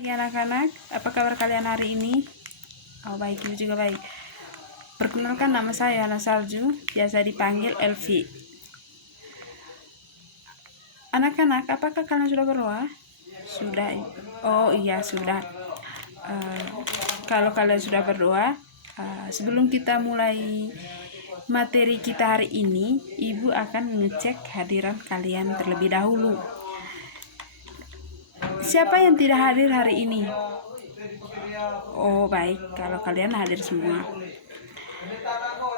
Pagi anak-anak, apa kabar kalian hari ini? Oh baik, ibu juga baik. Perkenalkan, nama saya Yana Salju, biasa dipanggil Elvi. Anak-anak, apakah kalian sudah berdoa? Sudah. Oh iya, sudah. Kalau kalian sudah berdoa, sebelum kita mulai materi kita hari ini, ibu akan mengecek hadiran kalian terlebih dahulu. Siapa yang tidak hadir hari ini? Oh baik, kalau kalian hadir semua.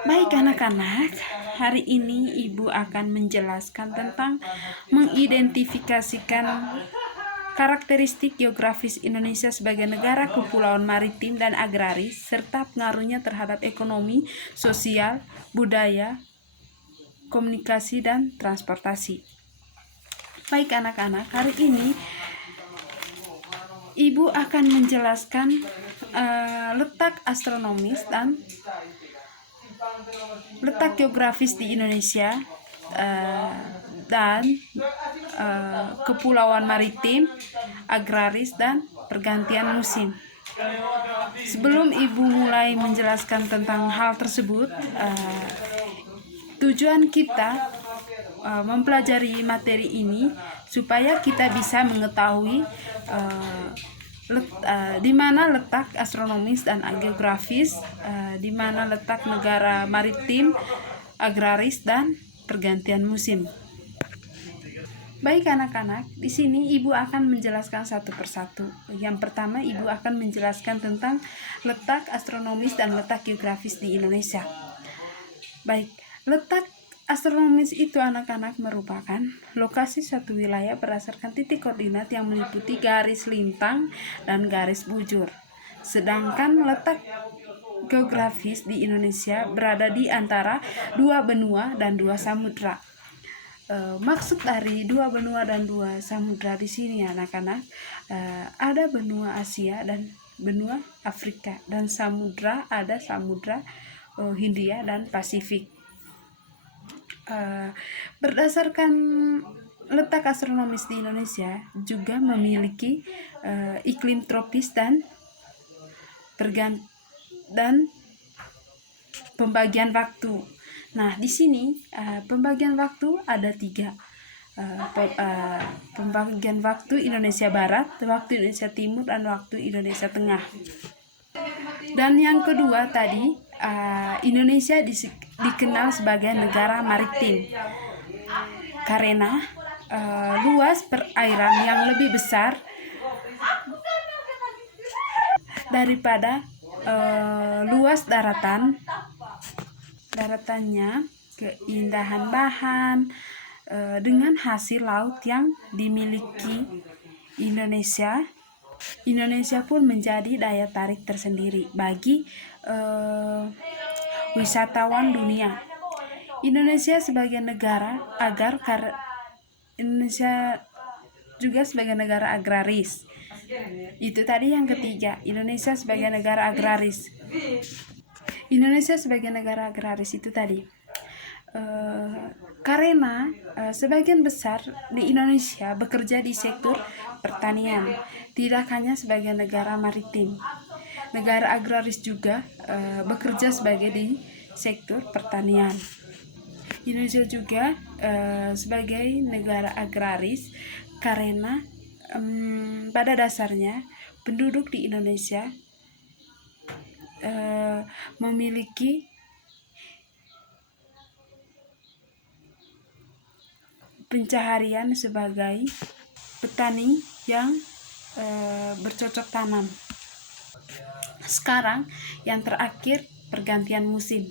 Baik anak-anak, hari ini ibu akan menjelaskan tentang mengidentifikasikan karakteristik geografis Indonesia sebagai negara kepulauan maritim dan agraris serta pengaruhnya terhadap ekonomi, sosial, budaya, komunikasi, dan transportasi. Baik anak-anak, hari ini ibu akan menjelaskan letak astronomis dan letak geografis di Indonesia dan kepulauan maritim, agraris, dan pergantian musim. Sebelum ibu mulai menjelaskan tentang hal tersebut, tujuan kita mempelajari materi ini supaya kita bisa mengetahui di mana letak astronomis dan geografis, di mana letak negara maritim, agraris, dan pergantian musim. Baik anak-anak, di sini ibu akan menjelaskan satu persatu. Yang pertama, ibu akan menjelaskan tentang letak astronomis dan letak geografis di Indonesia. Baik, letak astronomis itu anak-anak merupakan lokasi suatu wilayah berdasarkan titik koordinat yang meliputi garis lintang dan garis bujur. Sedangkan letak geografis di Indonesia berada di antara dua benua dan dua samudra. Maksud dari dua benua dan dua samudra di sini anak-anak, ada benua Asia dan benua Afrika, dan samudra ada samudra Hindia dan Pasifik. Berdasarkan letak astronomis di Indonesia juga memiliki iklim tropis dan pembagian waktu. Nah, di sini pembagian waktu ada 3. Pembagian waktu Indonesia Barat, waktu Indonesia Timur, dan waktu Indonesia Tengah. Dan yang kedua tadi, Indonesia dikenal sebagai negara maritim karena luas perairan yang lebih besar daripada luas daratannya, keindahan bahan, dengan hasil laut yang dimiliki Indonesia pun menjadi daya tarik tersendiri bagi wisatawan dunia. Indonesia sebagai negara Indonesia juga sebagai negara agraris. Itu tadi yang ketiga, Indonesia sebagai negara agraris. Indonesia sebagai negara agraris itu tadi karena sebagian besar di Indonesia bekerja di sektor pertanian, tidak hanya sebagai negara maritim. Negara agraris juga bekerja sebagai di sektor pertanian. Indonesia juga sebagai negara agraris karena pada dasarnya penduduk di Indonesia memiliki pencaharian sebagai petani yang bercocok tanam. Sekarang yang terakhir, pergantian musim.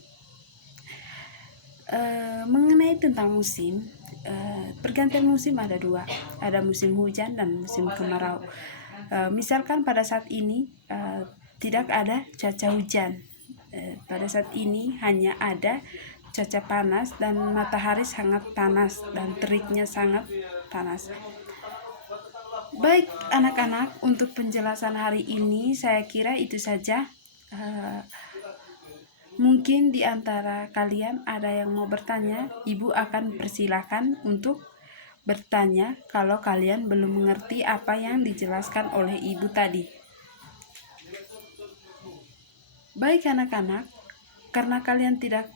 Mengenai tentang musim, pergantian musim ada 2, ada musim hujan dan musim kemarau. Misalkan pada saat ini tidak ada cuaca hujan, pada saat ini hanya ada cuaca panas dan matahari sangat panas dan teriknya sangat panas. Baik anak-anak, untuk penjelasan hari ini saya kira itu saja. Mungkin di antara kalian ada yang mau bertanya, ibu akan persilakan untuk bertanya kalau kalian belum mengerti apa yang dijelaskan oleh ibu tadi. Baik anak-anak, karena kalian tidak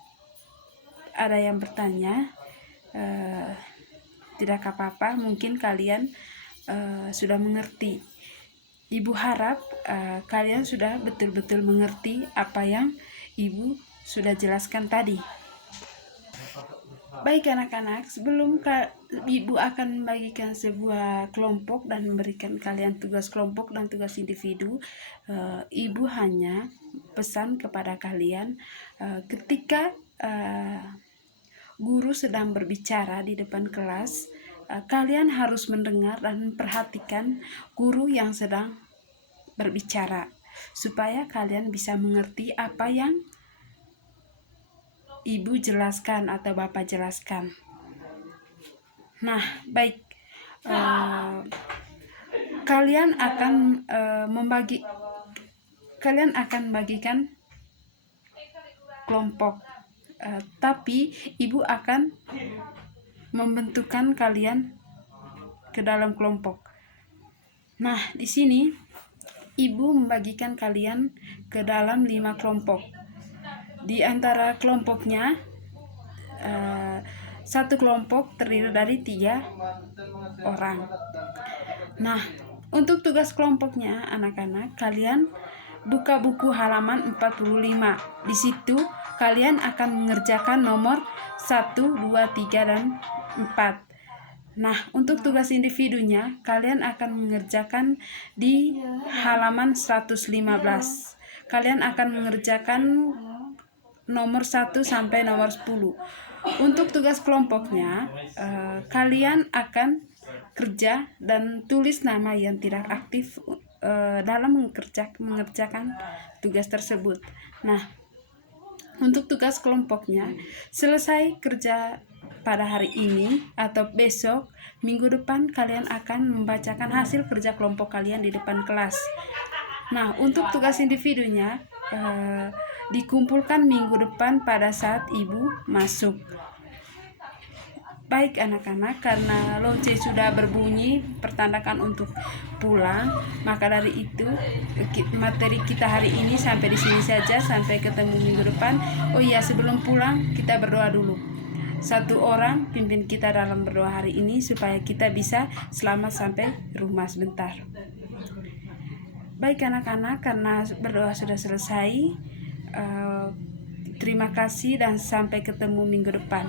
ada yang bertanya, tidak apa-apa, mungkin kalian sudah mengerti. Ibu harap kalian sudah betul-betul mengerti apa yang ibu sudah jelaskan tadi. Baik anak-anak, sebelum ibu akan membagikan sebuah kelompok dan memberikan kalian tugas kelompok dan tugas individu, ibu hanya pesan kepada kalian ketika guru sedang berbicara di depan kelas, kalian harus mendengar dan memperhatikan guru yang sedang berbicara, supaya kalian bisa mengerti apa yang ibu jelaskan atau bapak jelaskan. Nah, baik, kalian akan bagikan kelompok, tapi ibu akan membentukkan kalian ke dalam kelompok. Nah, di sini ibu membagikan kalian ke dalam 5 kelompok. Di antara kelompoknya, satu kelompok terdiri dari 3 orang. Nah, untuk tugas kelompoknya anak-anak, kalian buka buku halaman 45. Di situ kalian akan mengerjakan nomor 1, 2, 3, dan 4. Nah, untuk tugas individunya, kalian akan mengerjakan di halaman 115. Kalian akan mengerjakan nomor 1 sampai nomor 10. Untuk tugas kelompoknya, kalian akan kerja dan tulis nama yang tidak aktif dalam mengerjakan tugas tersebut. Nah, untuk tugas kelompoknya, selesai kerja pada hari ini atau besok, minggu depan kalian akan membacakan hasil kerja kelompok kalian di depan kelas. Nah, untuk tugas individunya dikumpulkan minggu depan pada saat ibu masuk. Baik anak-anak, karena lonceng sudah berbunyi pertandakan untuk pulang, maka dari itu materi kita hari ini sampai di sini saja, sampai ketemu minggu depan. Oh iya, sebelum pulang kita berdoa dulu. Satu orang pimpin kita dalam berdoa hari ini supaya kita bisa selamat sampai rumah sebentar. Baik anak-anak, karena berdoa sudah selesai, terima kasih dan sampai ketemu minggu depan.